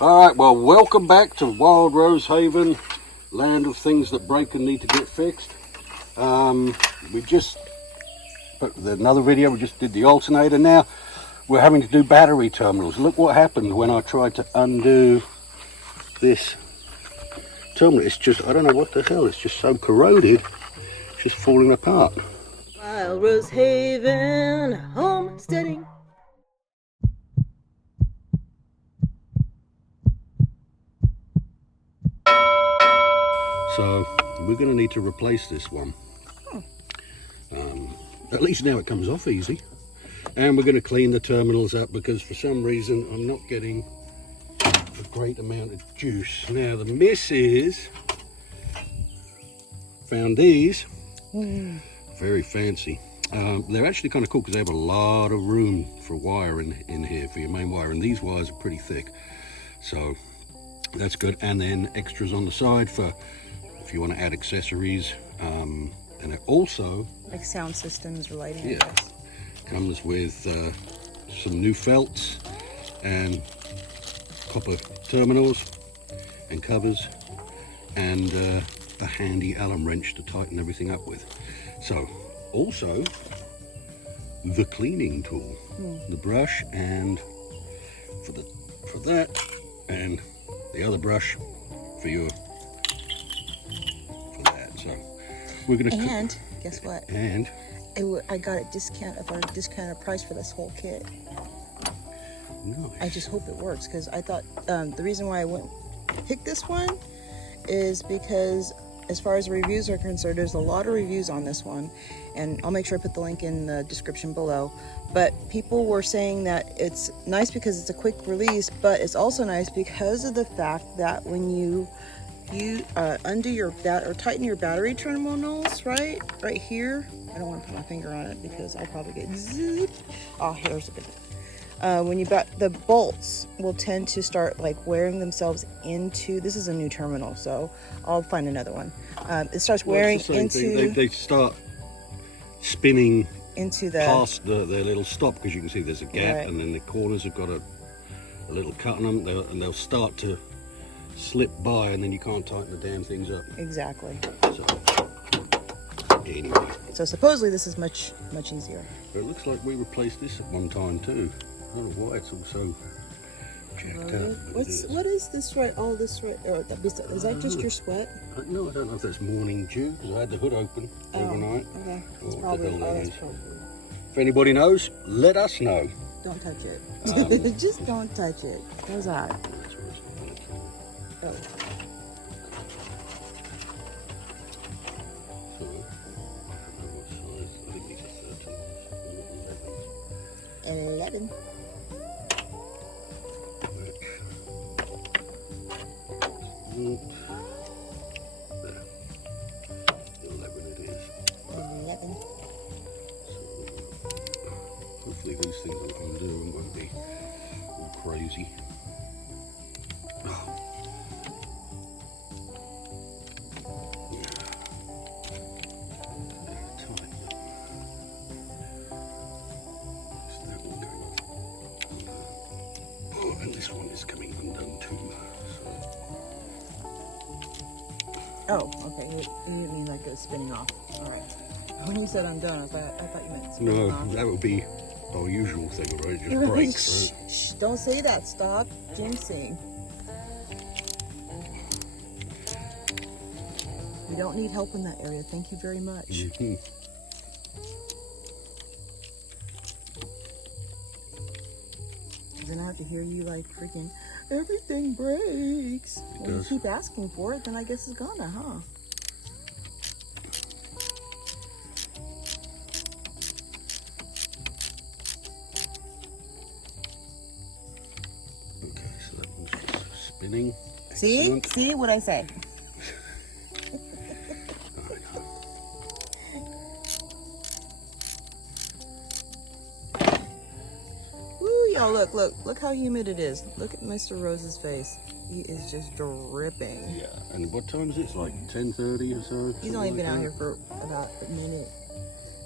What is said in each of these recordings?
Alright, well, welcome back to Wild Rose Haven, land of things that break and need to get fixed. We just put another video, we just did the alternator. Now we're having to do battery terminals. Look what happened when I tried to undo this terminal. It's just, I don't know what the hell, it's just so corroded, it's just falling apart. Wild Rose Haven, homesteading. So we're going to need to replace this one. At least now it comes off easy. And we're going to clean the terminals up because for some reason I'm not getting a great amount of juice. Now the missus found these. Very fancy. They're actually kind of cool because they have a lot of room for wire in here for your main wire, and these wires are pretty thick, so that's good. And then extras on the side for if you want to add accessories, and it also Like sound systems or lighting, yeah, I guess. comes with some new felts and copper terminals and covers, and a handy Allen wrench to tighten everything up with. So also the cleaning tool, the brush, and for that, and the other brush for that. So we're gonna guess what? And I got a discounted price for this whole kit. nice. I just hope it works because I thought the reason why I went pick this one is because as far as reviews are concerned, there's a lot of reviews on this one, and I'll make sure I put the link in the description below. But people were saying that it's nice because it's a quick release, but it's also nice because of the fact that when you undo your or tighten your battery terminals right here. I don't want to put my finger on it because I'll probably get zipped. Oh, here's a good one. When the bolts will tend to start like wearing themselves into, this is a new terminal, so I'll find another one. It starts wearing into, they start spinning into the past their little stop, because you can see there's a gap, Right. and then the corners have got a little cut on them, and they'll start to slip by, and then you can't tighten the damn things up. exactly. So anyway, So supposedly this is much easier. it looks like we replaced this at one time too. I don't know why it's all so jacked up. What is this right? Oh, this right. Is that just your sweat? No, I don't know if that's morning dew, because I had the hood open overnight. Okay. Or It's what probably, the hell that is. probably. If anybody knows, let us know. Don't touch it. Just don't touch it. How's that? Oh. And 11. There. 11 it is. 11. Hopefully these things will undo and won't be all crazy. And this one is coming undone too. Oh, okay. You mean like it was spinning off. All right. When you said I'm done, I thought you meant spinning No, off. that would be our usual thing, right? It just breaks. Right? Shh, don't say that. Stop jinxing. You don't need help in that area. Thank you very much. Mm-hmm. Then I have to hear you like freaking, everything breaks. When you keep asking for it, then I guess it's gonna, huh? Okay, so that one's just spinning. See? Excellent. See what I say? Woo, y'all, look how humid it is. Look at Mr. Rose's face. He is just dripping. Yeah, and what time is it? It's like 10:30 or so? He's only been out here for about a minute.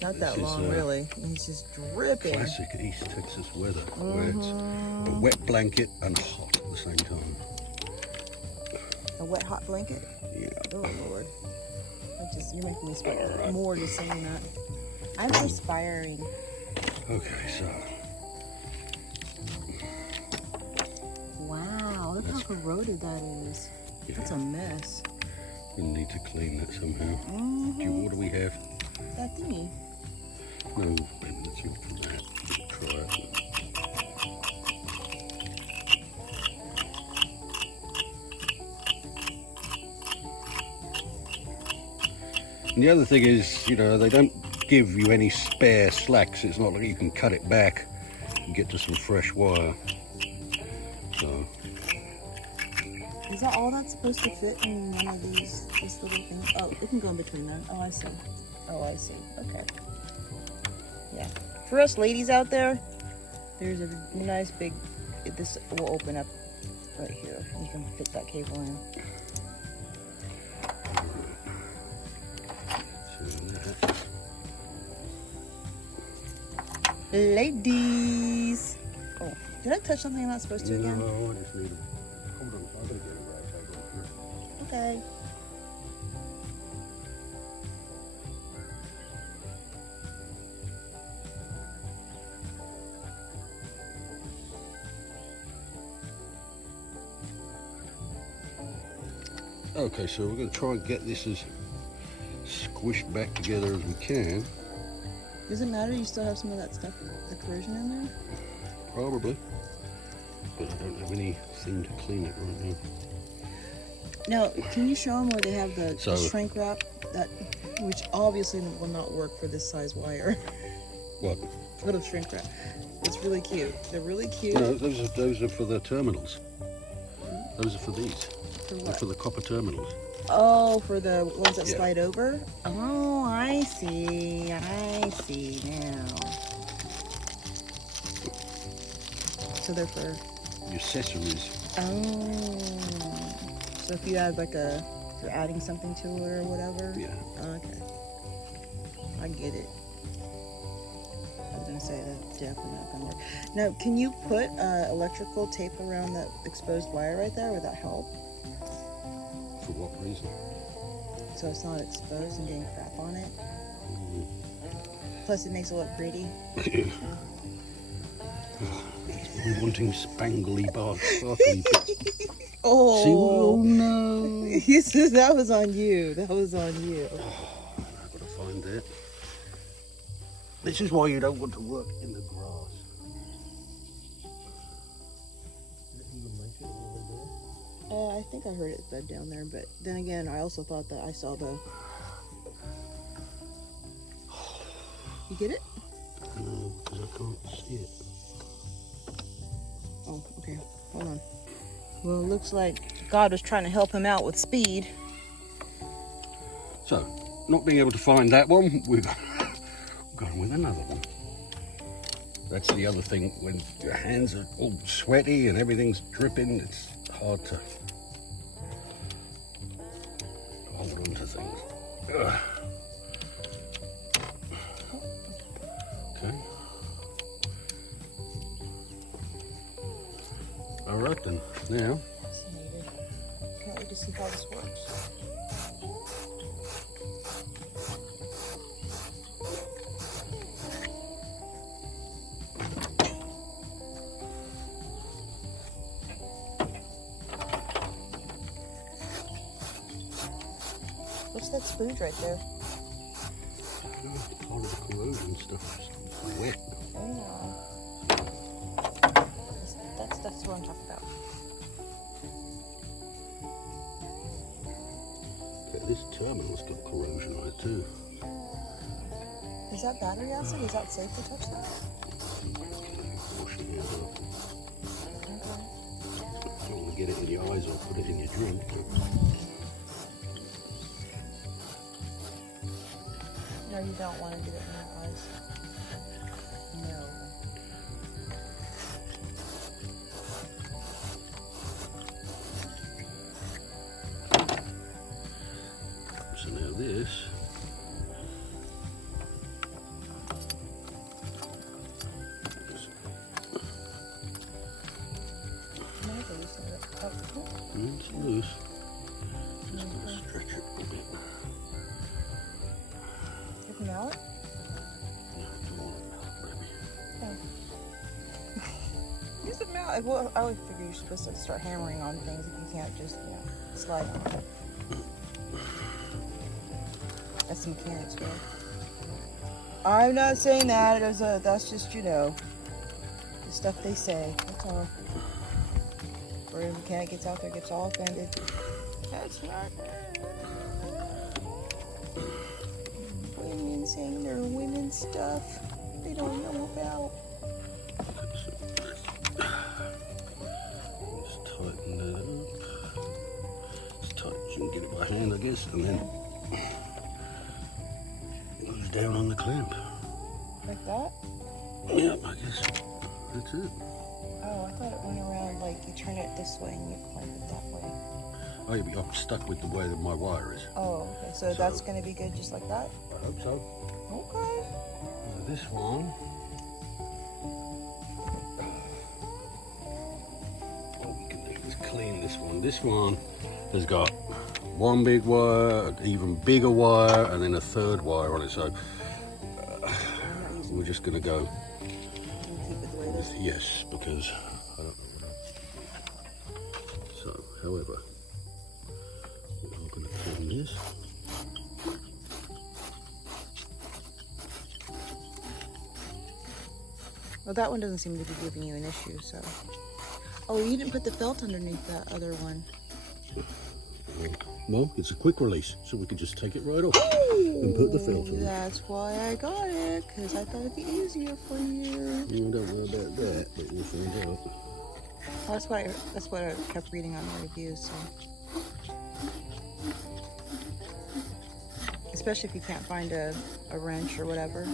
Not that long, really. He's just dripping. Classic East Texas weather, where it's a wet blanket and hot. at the same time. A wet hot blanket? Yeah. Oh Lord. You're making me sweat more just saying that. I'm perspiring. Okay, so. Wow, look how corroded that is. Yeah. That's a mess. We need to clean that somehow. Mm-hmm. What do we have? That thingy. No, let's look for that. Try it. And the other thing is, you know, they don't give you any spare slacks. It's not like you can cut it back and get to some fresh wire. So. Is that all that's supposed to fit in one of these, this little thing? Oh, it can go in between them. Oh, I see. Oh, I see. Okay. Yeah. For us ladies out there, there's a nice big, this will open up right here. You can fit that cable in. Ladies! Oh, did I touch something I'm not supposed to again? No, I just need to, hold on, I'm gonna get a right table here. Okay. Okay, so we're going to try and get this as squished back together as we can. Does it matter? You still have some of that stuff, the corrosion in there? Probably. But I don't have anything to clean it right now. Now, can you show them where they have the So- shrink wrap, that, which obviously will not work for this size wire? What? Little shrink wrap. It's really cute. They're really cute. No, those are for the terminals. Those are for these. For They're what? for the copper terminals. Oh, for the ones that Yeah. slide over? Oh, I see. I see now. So they're for... The accessories. Oh. So if you add like if you're adding something to it or whatever? Yeah. Okay. I get it. I was gonna say that's definitely not gonna work. Now, can you put electrical tape around that exposed wire right there? Would that help? For what reason? So it's not exposed and getting crap on it? Plus it makes it look pretty. We're wanting spangly sparkly bits. Oh. See, oh no. He says that was on you. That was on you. I've got to find it. This is why you don't want to work in the grass. Did it even make it all the way there? I think I heard it bed down there, but then again, I also thought that I saw the... You get it? No, because I can't see it. Oh, okay. Hold on. Well, it looks like God was trying to help him out with speed. So, not being able to find that one, we've gone with another one. That's the other thing, when your hands are all sweaty and everything's dripping, it's hard to hold on to things. Ugh. Okay. All right then, now. Fascinated. Can't wait to see how this works. What's that spooge right there? All of the corrosion stuff is wet. I know. That's what I'm talking about. Yeah, this terminal's got corrosion on it too. Is that battery acid? Is that safe to touch that? Wash your hands off. Okay. Don't want to get it in your eyes or put it in your drink. No, you don't want to get it in your eyes. No. So now this. Can I have a loosen It's loose. Just gonna stretch it a bit. Get the mallet? No, I don't want a mallet, baby. Oh. Use the mallet. Well, I would figure you're supposed to start hammering on things if you can't just, slide on it. That's the mechanics way. I'm not saying that. That's just, the stuff they say. That's all. Or the mechanic gets out there, gets all offended. That's not women saying their women stuff they don't know about. Just tighten that up. As tight as you can get it by hand, I guess, and then it goes down on the clamp. Like that? Yep, I guess that's it. Oh, I thought it went around like you turn it this way and you clamp it that way. Oh, yeah, but I'm stuck with the way that my wire is. Oh, okay. So that's going to be good just like that? I hope so. Okay. Now this one. What we can do is clean this one. This one has got one big wire, an even bigger wire, and then a third wire on it. So we're just going to go. Keep it the way it is. Yes, because I don't know. So, however, we are going to clean this. Well, that one doesn't seem to be giving you an issue, so. Oh, you didn't put the felt underneath that other one. Well, it's a quick release, so we can just take it right off and put the felt on. That's why I got it, because I thought it'd be easier for you. I don't know about that, but we'll find out. Well, that's what I kept reading on the reviews. So. Especially if you can't find a wrench or whatever.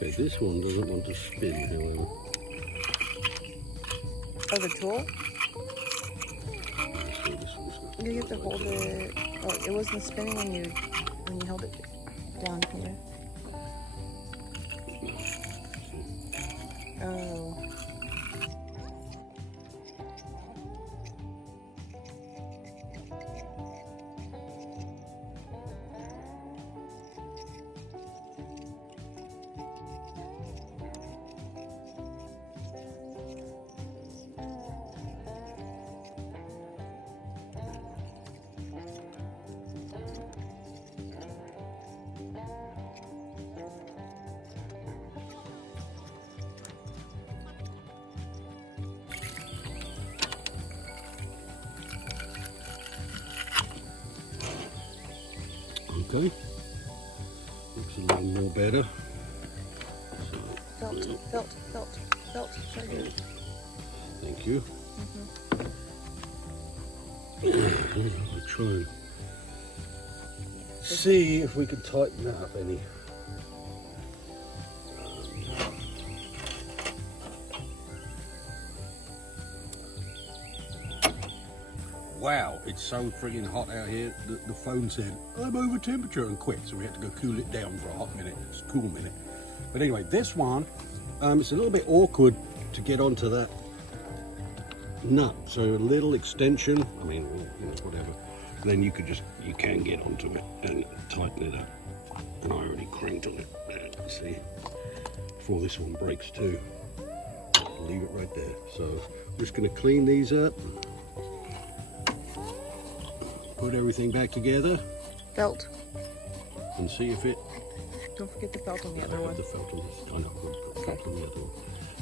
Okay, this one doesn't want to spin, however. Oh, the tool? So this one's got You have to hold it. Oh, it wasn't spinning when you held it down here. Oh. okay. Looks a little more better. Felt. Right here. Thank you. We'll try and see if we can tighten that up any. Wow, it's so friggin' hot out here that the phone said, I'm over temperature and quit. So we had to go cool it down for a hot minute, it's a cool minute. But anyway, this one, it's a little bit awkward to get onto that nut. So a little extension, I mean, whatever. Then you can get onto it and tighten it up. And I already cranked on it, see, before this one breaks too. Leave it right there. So I'm just gonna clean these up. Put everything back together. Felt. And see if it. Don't forget the felt on the other one. The felt on this. I know. The felt on the other one.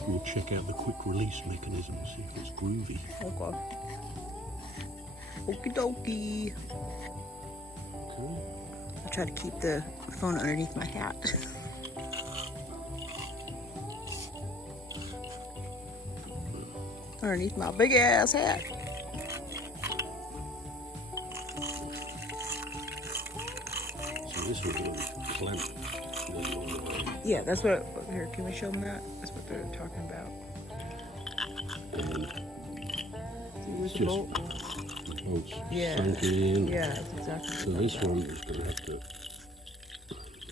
We'll check out the quick release mechanism. See if it's groovy. Okay. Okie dokie. Okay. I try to keep the phone underneath my hat. Underneath my big ass hat. This one is clamped. Yeah, that's what. Here, can we show them that? That's what they're talking about. And just bolt. the bolts Yeah. sunk in. Yeah, that's exactly. So this one is going to have to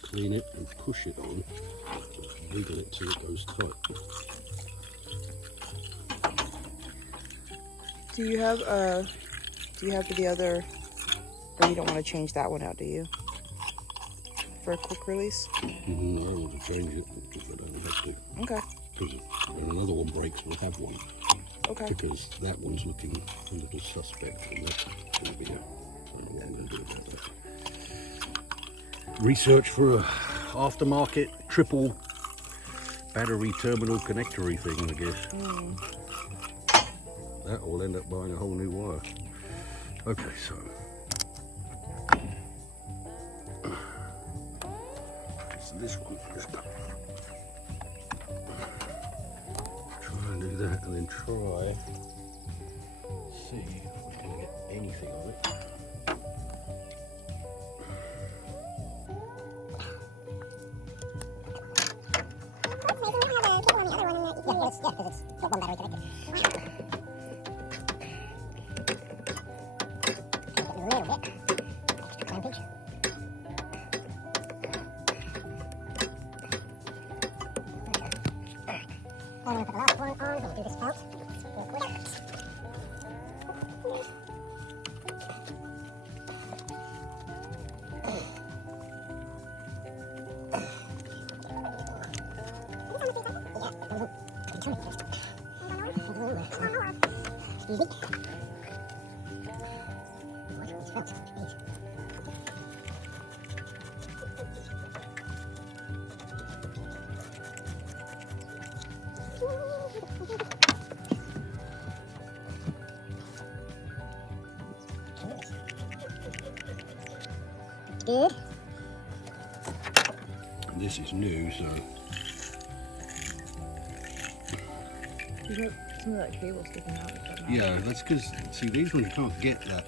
clean it and push it on, wiggle it till it goes tight. Do you have for the other, or you don't want to change that one out, do you? For a quick release? No, I want to change it if I don't have to. Okay. Because when another one breaks, we'll have one. Okay. Because that one's looking a little suspect, and that's going to be a, I don't know what I'm going to do about that. Research for a aftermarket triple battery terminal connectory thing, I guess. That will end up buying a whole new wire. Okay, so this one just try and do that, and then try see if we can get anything on it. I'm going to put the last one on, we'll do this belt real quick. Good. This is new, so You got some of that cable sticking out. yeah, that's because see these ones you can't get that.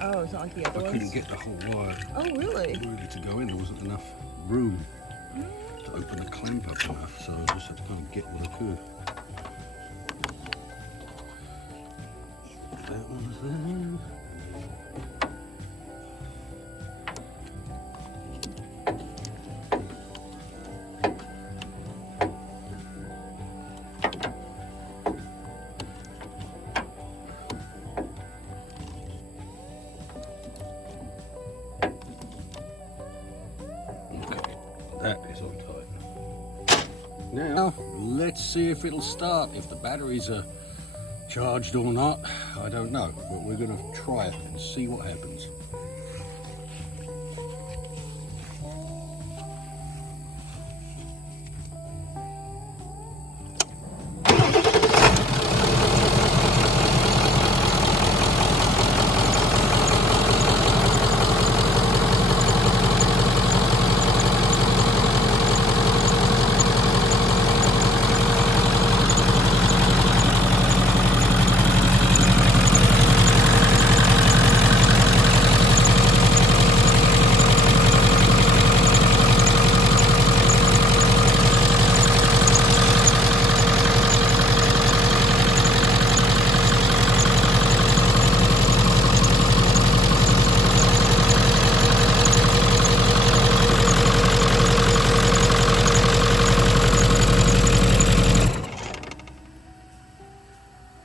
Oh, it's not like the I other ones? couldn't get the whole wire Oh, really? ready to go in. There wasn't enough room to open the clamp up enough, so I just had to kind of get what I could. That one's there. That is on tight. Now, let's see if it'll start. If the batteries are charged or not, I don't know. But we're going to try it and see what happens.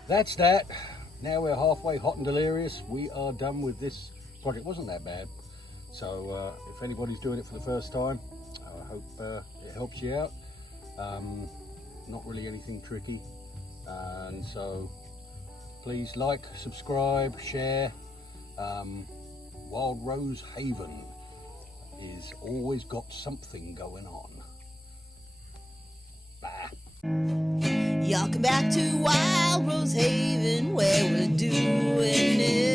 That's that. Now we're halfway hot and delirious. We are done with this project. It wasn't that bad. So if anybody's doing it for the first time, I hope it helps you out. Not really anything tricky. And so please like, subscribe, share. Wild Rose Haven is always got something going on. Bye. Y'all come back to Wild Rose Haven where we're doing it